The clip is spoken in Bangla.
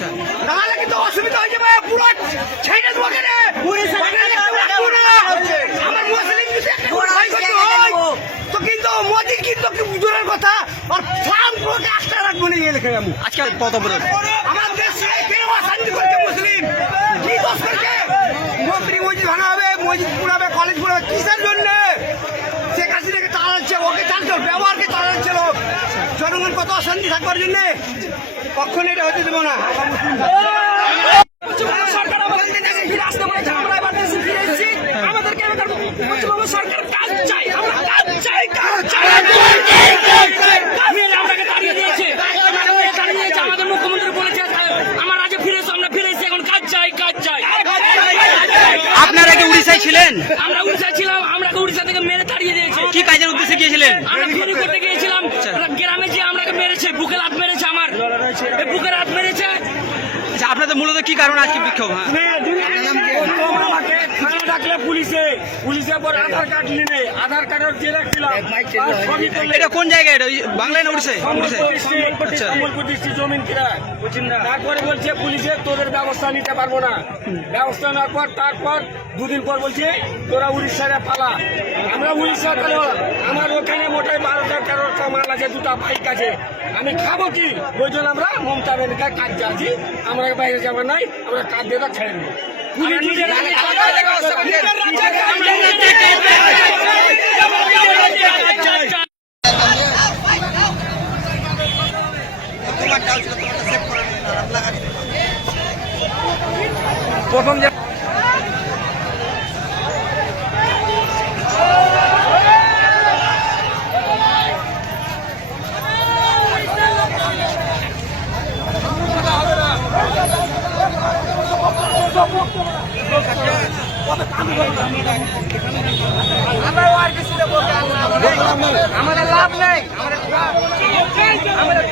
আচ্ছা, নাহলে কিন্তু অসুবিধা হয়ে যাবে। পুরো ছেড়ে দেবো কেন? আমার মুসলিম তো কিন্তু মোদি কিন্তু দূরের কথা আর ফার্ম পুরোকে আস্থা রাখবো না এলাকায়। আমি আজকে কত অবরোধ? আমার দেশে কেউ অশান্তি করছে মুসলিম কি দোষ করছে? মন্ত্রী মসজিদ ভাঙা হবে, মসজিদ পুরাবে, কলেজ পুরাবে, কিসের জন্য? শেখ হাসিনাকে তাড়াচ্ছে, ওকে তাড়াচ্ছে, ব্যবহারকে তাড়াচ্ছিল। জনগণ কত অশান্তি থাকবার জন্য কখনো এটা হতে দেবো না। সরকার আমাদেরকে দেশে ফিরে আসতে বলেছে, আমরা এবার দেশে ফিরে এসেছি। আমাদেরকে এবার পশ্চিমবঙ্গ সরকার কাজ চাই, আমরা কাজ চাই, কাজ চাই। আমাদেরকে তাড়িয়ে দিয়েছে, আমাদের মুখ্যমন্ত্রী বলেছে আমার রাজ্যে ফিরে এসো, আমরা ফিরে এসেছি, এখন কাজ চাই, কাজ চাই। আপনারা কি উড়িষ্যায় ছিলেন? আমরা উড়িষ্যা ছিলাম, আমরা উড়িষ্যা থেকে মেরে তাড়িয়ে দিয়েছে। কি কাজের উদ্দেশ্যে গিয়েছিলেন? আমরা চুরি করতে গিয়েছিলাম, গ্রামে যে আমরাকে মেরেছে, বুকে লাত মেরেছে, আমার বুকে লাত মেরেছে। আচ্ছা, আপনাদের মূলত কি কারণ আজকে বিক্ষোভ? ডাকলে পুলিশে পর আধার কার্ড নিলে, আধার কার্ডের যে রাখছিলাম এটা কোন জায়গায়? এটা বাংলায় না উড়িষ্যায়? আচ্ছা, সম্বলপুর ডিস্ট্রিক্ট জমিন কিরায়। তারপরে বলছে পুলিশে তোদের ব্যবস্থা নিতে পারবো না। ব্যবস্থা নেওয়ার পর তারপর দুদিন পর বলছে তোরা উড়িষ্যায় পালা। আমরা উড়িষ্যা গেল, আমার ওখানে মোটাই 12-13টা মাল আছে, 2টা বাইক আছে, আমি খাবো কি? ওই জন্য আমরা মমতা ব্যানার্জির কাজ আছি, আমরা বাইরে যাবো নাই, আমরা কাজ দিয়ে ছেড়ে দেবো। প্রথম যে আমাদের লাভ নেই, আমাদের